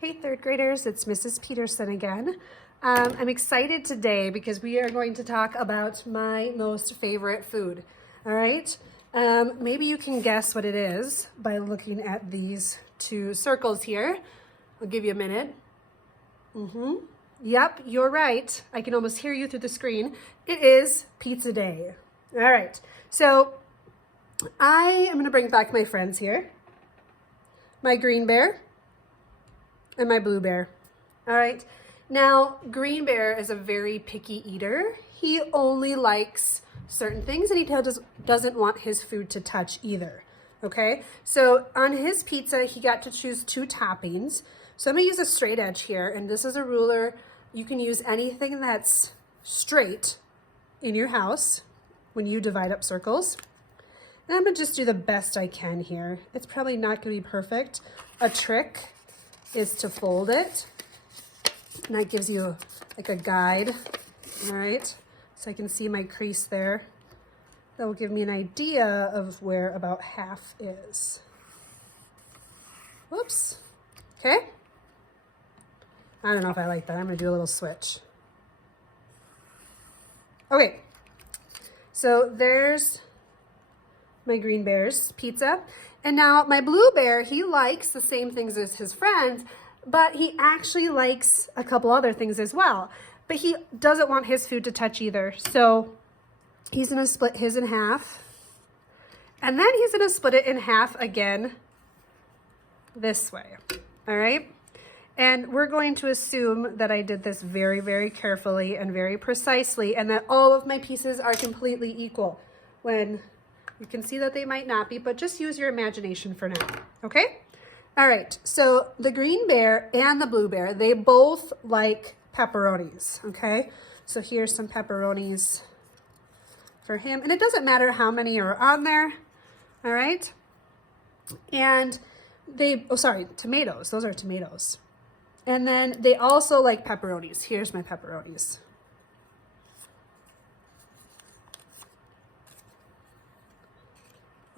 Hey third graders, it's Mrs. Peterson again. I'm excited today because we are going to talk about my most favorite food, all right? Maybe you can guess what it is by looking at these two circles here. I'll give you a minute. Yep, you're right. I can almost hear you through the screen. It is pizza day. All right, so I am gonna bring back my friends here. My green bear and my blue bear. All right. Now, green bear is a very picky eater. He only likes certain things and he doesn't want his food to touch either. Okay. So on his pizza, he got to choose two toppings. So I'm gonna use a straight edge here, and this is a ruler. You can use anything that's straight in your house when you divide up circles. And I'm gonna just do the best I can here. It's probably not gonna be perfect. A trick is to fold it, and that gives you like a guide. All right, so I can see my crease there. That will give me an idea of where about half is. Whoops. Okay, I don't know if I like that. I'm gonna do a little switch. Okay, so there's my green bear's pizza. And now my blue bear, he likes the same things as his friends, but he actually likes a couple other things as well. But he doesn't want his food to touch either. So he's gonna split his in half. And then he's gonna split it in half again this way, all right? And we're going to assume that I did this very, very carefully and very precisely, and that all of my pieces are completely equal. When you can see that they might not be, but just use your imagination for now, okay? All right, so the green bear and the blue bear, they both like pepperonis, okay? So here's some pepperonis for him. And it doesn't matter how many are on there, all right? And tomatoes, those are tomatoes. And then they also like pepperonis. Here's my pepperonis.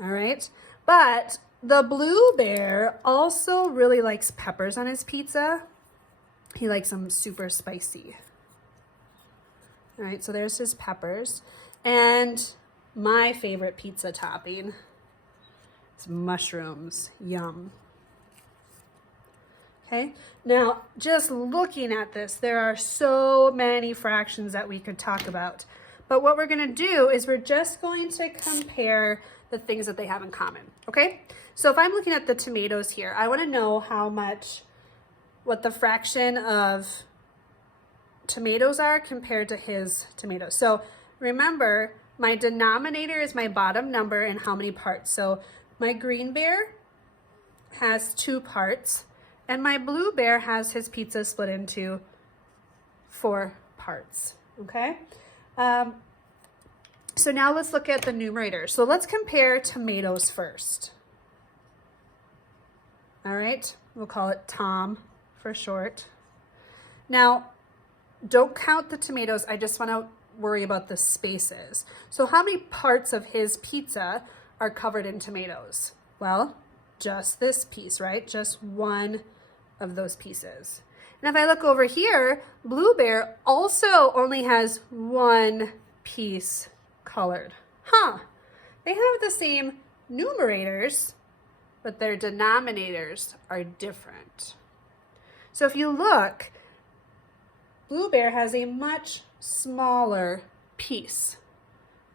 All right, but the blue bear also really likes peppers on his pizza. He likes them super spicy. All right, so there's his peppers. And my favorite pizza topping is mushrooms. Yum. Okay, now just looking at this, there are so many fractions that we could talk about. But what we're gonna do is we're just going to compare the things that they have in common, okay? So if I'm looking at the tomatoes here, I wanna know what the fraction of tomatoes are compared to his tomatoes. So remember, my denominator is my bottom number and how many parts. So my green bear has 2 parts, and my blue bear has his pizza split into 4 parts, okay? So now let's look at the numerator. So let's compare tomatoes first. All right, we'll call it Tom for short. Now, don't count the tomatoes. I just want to worry about the spaces. So how many parts of his pizza are covered in tomatoes? Well, just this piece, right? Just one of those pieces. And if I look over here, Blue Bear also only has one piece colored. They have the same numerators, but their denominators are different. So if you look, Blue Bear has a much smaller piece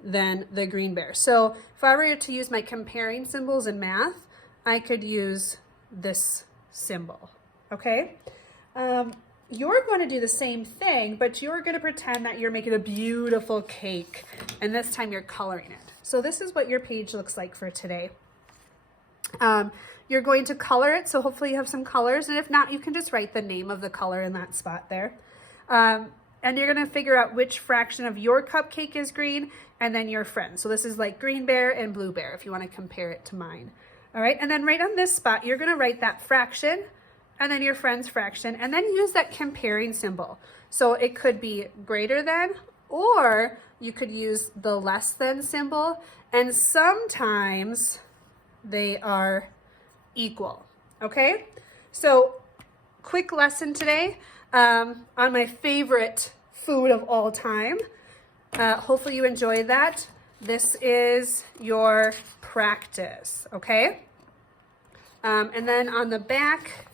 than the green bear. So if I were to use my comparing symbols in math, I could use this symbol, okay? You're going to do the same thing, but you're going to pretend that you're making a beautiful cake, and this time you're coloring it. So this is what your page looks like for today. You're going to color it, so hopefully you have some colors, and if not, you can just write the name of the color in that spot there. And you're going to figure out which fraction of your cupcake is green, and then your friend. So this is like green bear and blue bear if you want to compare it to mine. All right, and then right on this spot, you're going to write that fraction, and then your friend's fraction, and then use that comparing symbol. So it could be greater than, or you could use the less than symbol, and sometimes they are equal, okay? So quick lesson today on my favorite food of all time. Hopefully you enjoyed that. This is your practice, okay? And then on the back,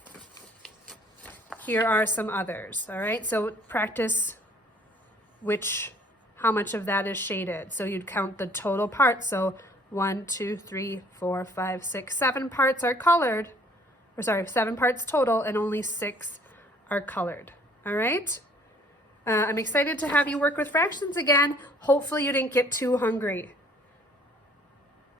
here are some others, all right? So practice how much of that is shaded. So you'd count the total parts. So 1, 2, 3, 4, 5, 6, 7 parts are colored. Or sorry, 7 parts total and only 6 are colored, all right? I'm excited to have you work with fractions again. Hopefully you didn't get too hungry.